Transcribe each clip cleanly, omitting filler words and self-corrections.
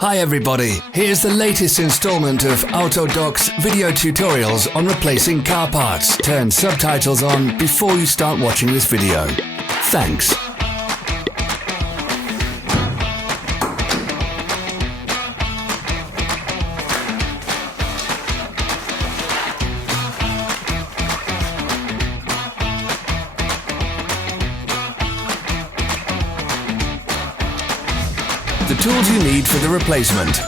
Hi everybody, here's the latest installment of Autodoc's video tutorials on replacing car parts. Turn subtitles on before you start watching this video. Thanks. The tools you need for the replacement.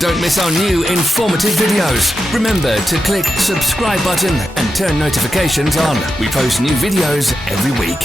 Don't miss our new informative videos. Remember to click subscribe button and turn notifications on. We post new videos every week.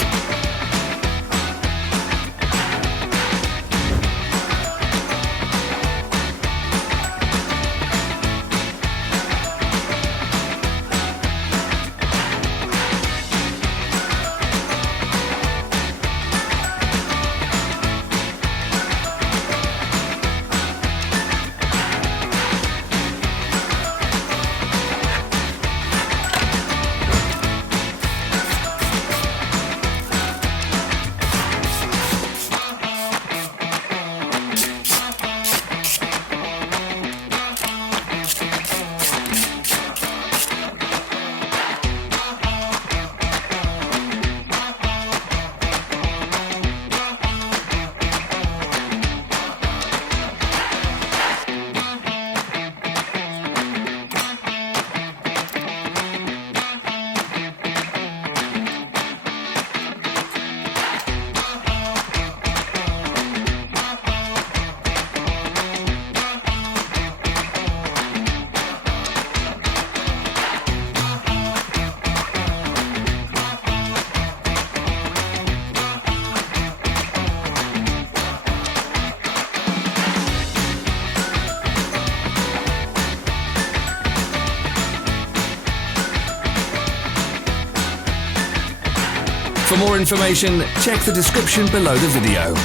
For more information, check the description below the video.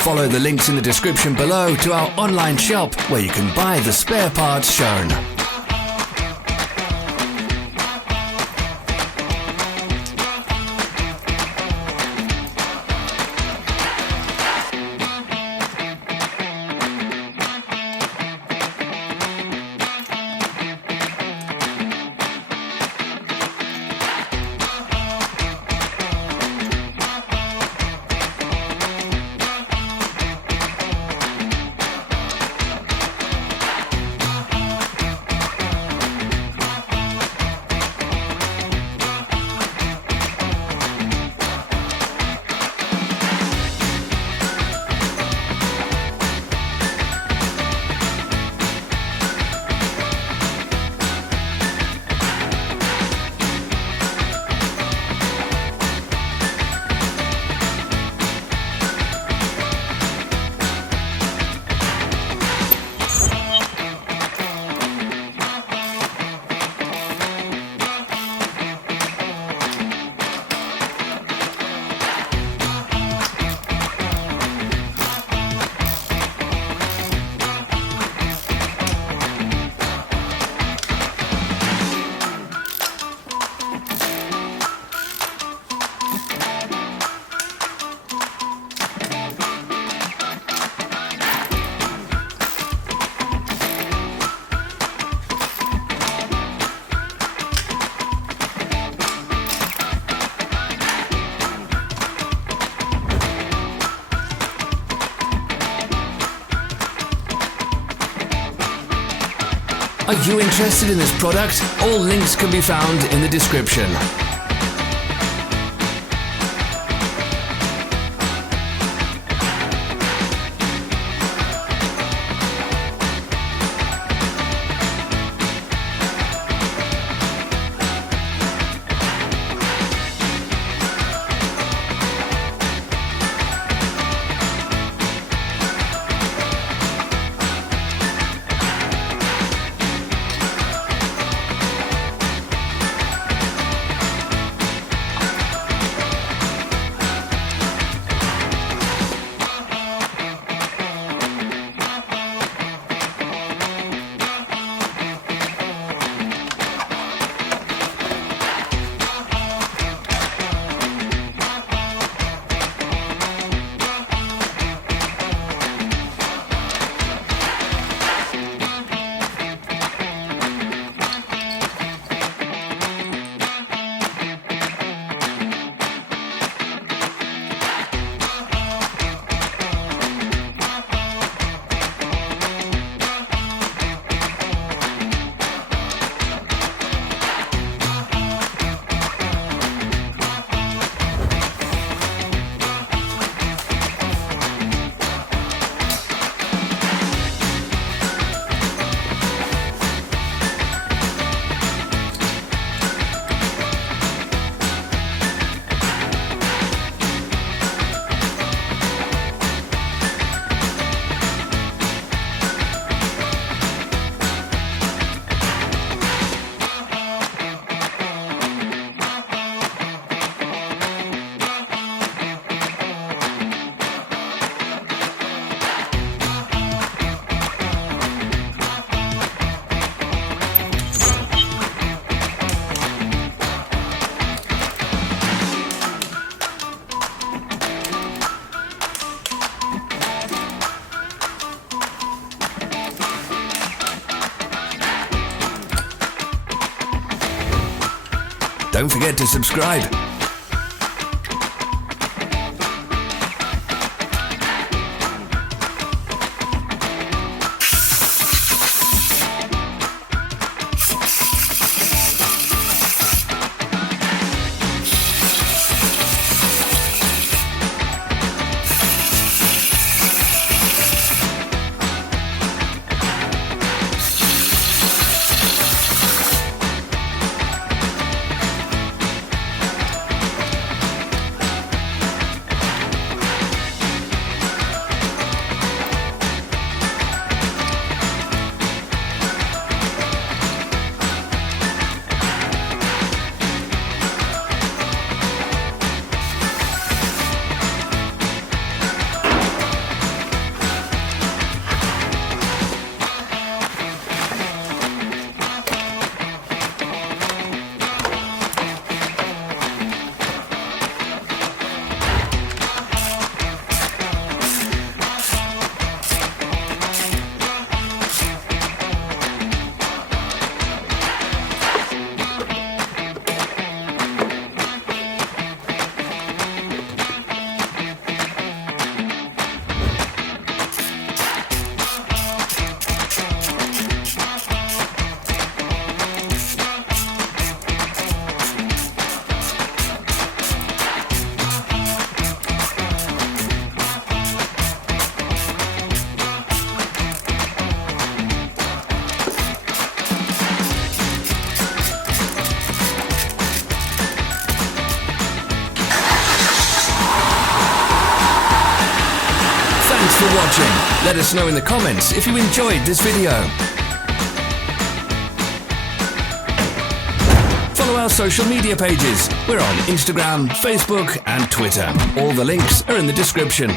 Follow the links in the description below to our online shop where you can buy the spare parts shown. Are you interested in this product? All links can be found in the description. Don't forget to subscribe. Thanks for watching. Let us know in the comments if you enjoyed this video. Follow our social media pages. We're on Instagram, Facebook and Twitter. All the links are in the description.